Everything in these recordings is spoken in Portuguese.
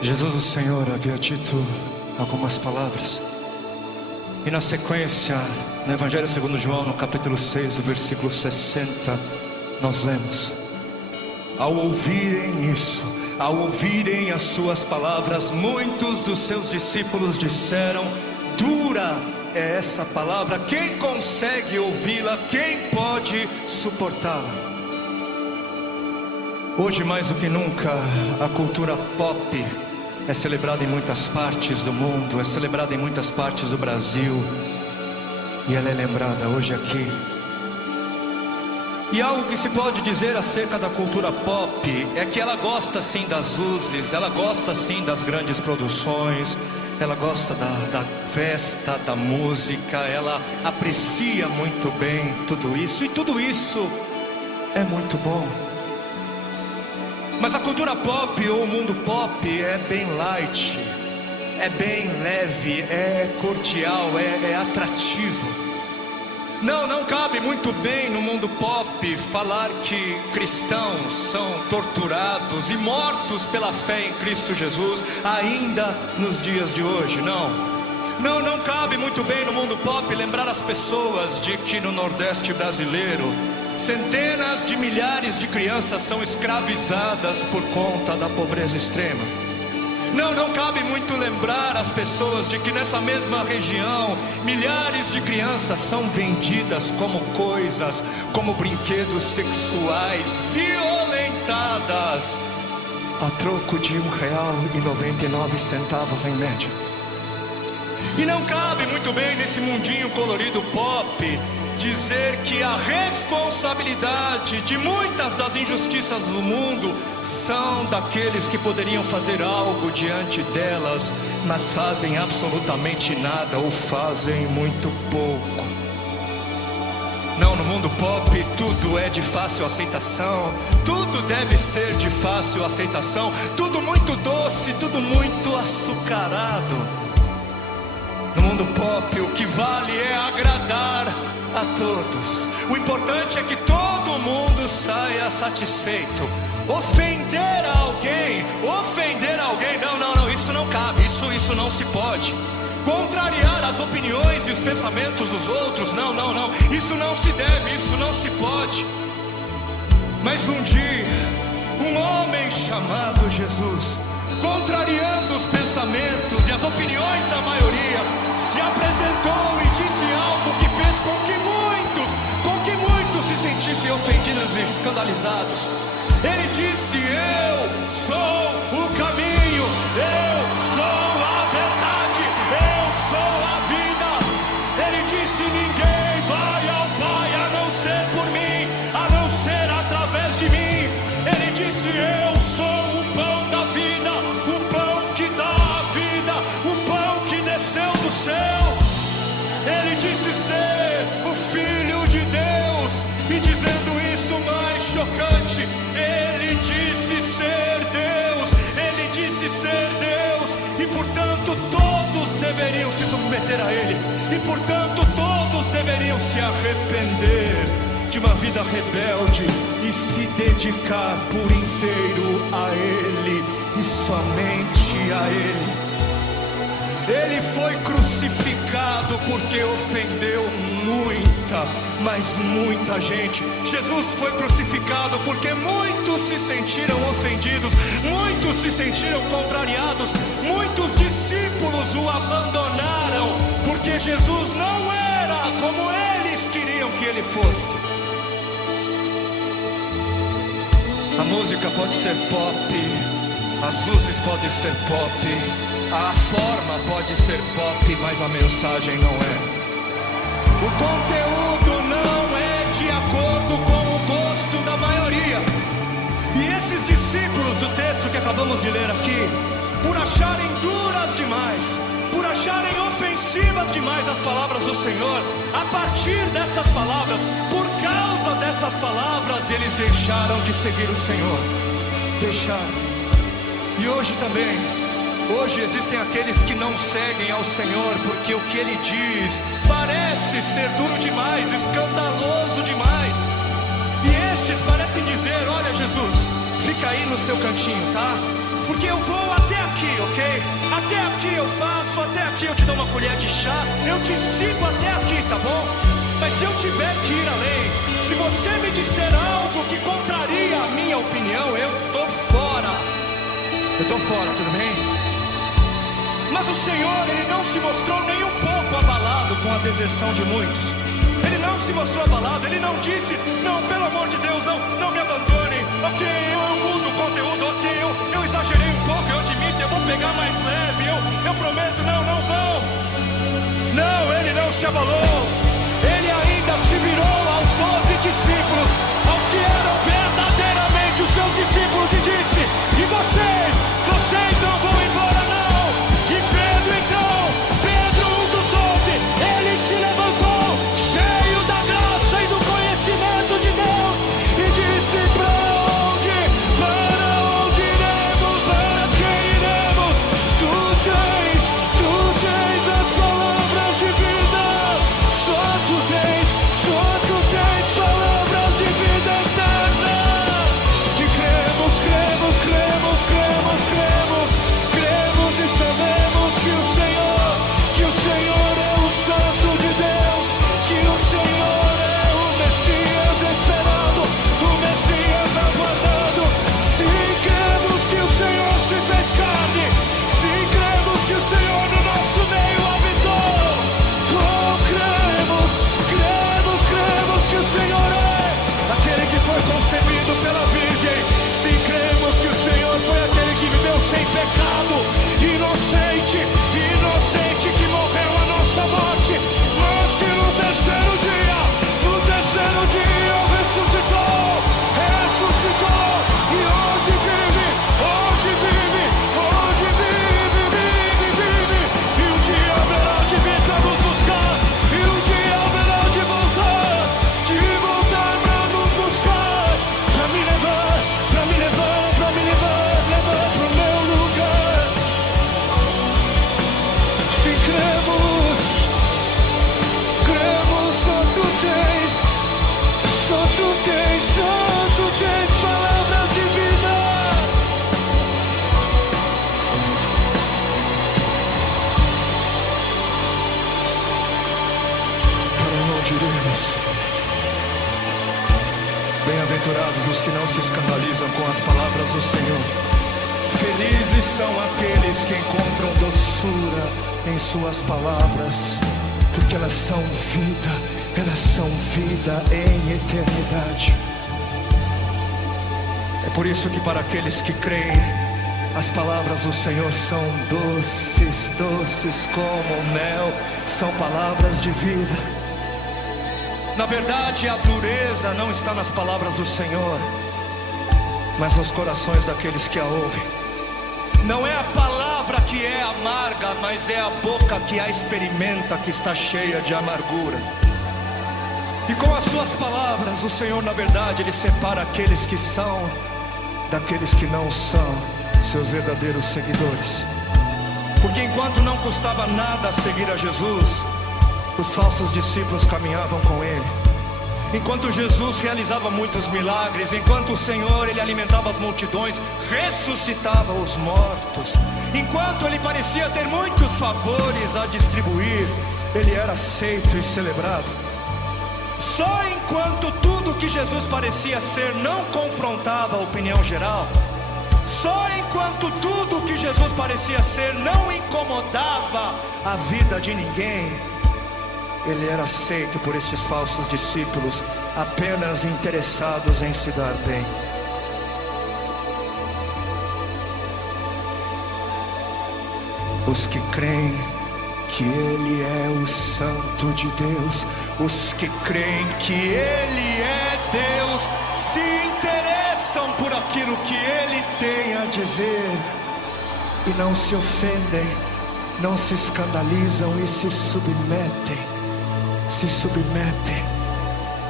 Jesus, o Senhor, havia dito algumas palavras, e na sequência, no Evangelho segundo João, no capítulo 6, o versículo 60, nós lemos: ao ouvirem isso, ao ouvirem as suas palavras, muitos dos seus discípulos disseram: dura é essa palavra, quem consegue ouvi-la? Quem pode suportá-la? Hoje, mais do que nunca, a cultura pop é celebrada em muitas partes do mundo, é celebrada em muitas partes do Brasil, e ela é lembrada hoje aqui. E algo que se pode dizer acerca da cultura pop é que ela gosta sim das luzes, ela gosta sim das grandes produções, ela gosta da festa, da música, ela aprecia muito bem tudo isso, e tudo isso é muito bom. Mas a cultura pop ou o mundo pop é bem light, é bem leve, é cordial, é atrativo. Não cabe muito bem no mundo pop falar que cristãos são torturados e mortos pela fé em Cristo Jesus ainda nos dias de hoje. Não cabe muito bem no mundo pop lembrar as pessoas de que no Nordeste brasileiro centenas de milhares de crianças são escravizadas por conta da pobreza extrema. Não cabe muito lembrar as pessoas de que nessa mesma região milhares de crianças são vendidas como coisas, como brinquedos sexuais, violentadas a troco de R$1,99 em média. E não cabe muito bem nesse mundinho colorido pop dizer que a responsabilidade de muitas das injustiças do mundo são daqueles que poderiam fazer algo diante delas, mas fazem absolutamente nada ou fazem muito pouco. Não, no mundo pop tudo é de fácil aceitação, tudo deve ser de fácil aceitação, tudo muito doce, tudo muito açucarado. No mundo pop o que vale é agradar a todos. O importante é que todo mundo saia satisfeito. Ofender alguém, não, isso não cabe, isso não se pode. Contrariar as opiniões e os pensamentos dos outros, não, isso não se deve, isso não se pode. Mas um dia, um homem chamado Jesus, contrariando os pensamentos e as opiniões da maioria, se apresentou e disse algo que fez com que muitos se sentissem ofendidos e escandalizados. Ele disse: eu sou o caminho, eu sou a verdade, eu sou a vida. Ele disse: ninguém vai ao Pai a não ser por mim, a não ser através de mim. Ele disse: eu sou o pão da vida, o pão que dá a vida, o pão que desceu do céu. Ele disse ser o Filho de Deus, e dizendo isso mais chocante, ele disse ser Deus, e portanto todos deveriam se submeter a ele, e portanto todos deveriam se arrepender de uma vida rebelde e se dedicar por inteiro a ele e somente a ele. Ele foi crucificado porque ofendeu muita gente. Jesus foi crucificado porque muitos se sentiram ofendidos, muitos se sentiram contrariados, muitos discípulos o abandonaram, porque Jesus não era como eles queriam que ele fosse. A música pode ser pop, as luzes podem ser pop, a forma pode ser pop, mas a mensagem não é. O conteúdo não é de acordo com o gosto da maioria. E esses discípulos do texto que acabamos de ler aqui, por acharem duras demais, por acharem ofensivas demais as palavras do Senhor, a partir dessas palavras, por causa dessas palavras, eles deixaram de seguir o Senhor. Deixaram. E hoje também, hoje existem aqueles que não seguem ao Senhor porque o que Ele diz parece ser duro demais, escandaloso demais. E estes parecem dizer: olha, Jesus, fica aí no seu cantinho, tá? porque eu vou até aqui, ok? Até aqui eu faço, até aqui eu te dou uma colher de chá, eu te sigo até aqui, tá bom? Mas se eu tiver que ir além, se você me disser algo que contraria a minha opinião, eu tô fora. Eu tô fora, tudo bem? Mas o Senhor, Ele não se mostrou nem um pouco abalado com a deserção de muitos. Ele não se mostrou abalado, Ele não disse, não, pelo amor de Deus, não me abandonem. Ok, eu mudo o conteúdo, ok, eu exagerei um pouco, eu admito, eu vou pegar mais leve, eu prometo, não vão. Não, Ele não se abalou. Ele ainda se virou aos 12 discípulos, aos que eram verdadeiramente os seus discípulos, e disse, e vocês não vão embora não. E Pedro então, um dos 12, ele se levantou, cheio da graça e do conhecimento de Deus, e disse, para onde iremos, para quem iremos? Tu tens as palavras de vida, só tu tens palavras de vida eterna. Que cremos e sabemos que o Senhor é o Santo de Deus, que o Senhor é o Messias esperado, o Messias aguardado. Sim, cremos que o Senhor se fez carne, sim, cremos que o Senhor no nosso meio habitou. Oh, cremos que o Senhor é aquele que foi concebido pela Virgem. Sim, cremos que o Senhor foi aquele que viveu sem pecado, inocente, que morreu a nossa morte, mas que no terceiro dia ressuscitou, e hoje vive, e um dia haverá de vir para nos buscar, e um dia haverá de voltar para nos buscar, para me levar pro meu lugar. Se cremos, só tu tens palavras de vida. Para onde iremos? Bem-aventurados os que não se escandalizam com as palavras do Senhor. Felizes são aqueles que encontram doçura em suas palavras, porque elas são vida em eternidade. É por isso que para aqueles que creem, as palavras do Senhor são doces como mel, são palavras de vida. Na verdade, a dureza não está nas palavras do Senhor, mas nos corações daqueles que a ouvem. Não é a palavra que é amarga, mas é a boca que a experimenta que está cheia de amargura. E com as suas palavras, o Senhor, na verdade, Ele separa aqueles que são daqueles que não são seus verdadeiros seguidores. Porque enquanto não custava nada seguir a Jesus, os falsos discípulos caminhavam com Ele. Enquanto Jesus realizava muitos milagres, enquanto o Senhor, Ele alimentava as multidões, ressuscitava os mortos, enquanto Ele parecia ter muitos favores a distribuir, Ele era aceito e celebrado. Só enquanto tudo que Jesus parecia ser não confrontava a opinião geral, só enquanto tudo que Jesus parecia ser não incomodava a vida de ninguém, Ele era aceito por esses falsos discípulos, apenas interessados em se dar bem. Os que creem que Ele é o Santo de Deus, os que creem que Ele é Deus, se interessam por aquilo que Ele tem a dizer, e não se ofendem, não se escandalizam e se submetem,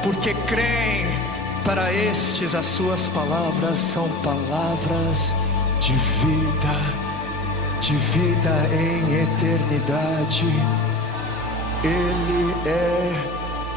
porque creem. Para estes as suas palavras são palavras de vida em eternidade. Ele é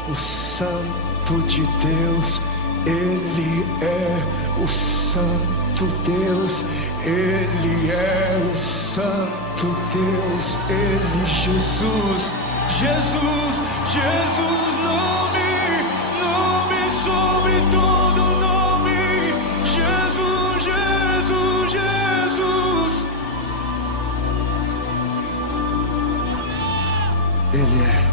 o Santo de Deus Ele é o Santo Deus, Ele é o Santo Deus, Ele, Jesus, Jesus, Jesus, nome, nome sobre todo nome, Jesus, Jesus, Jesus. Ele é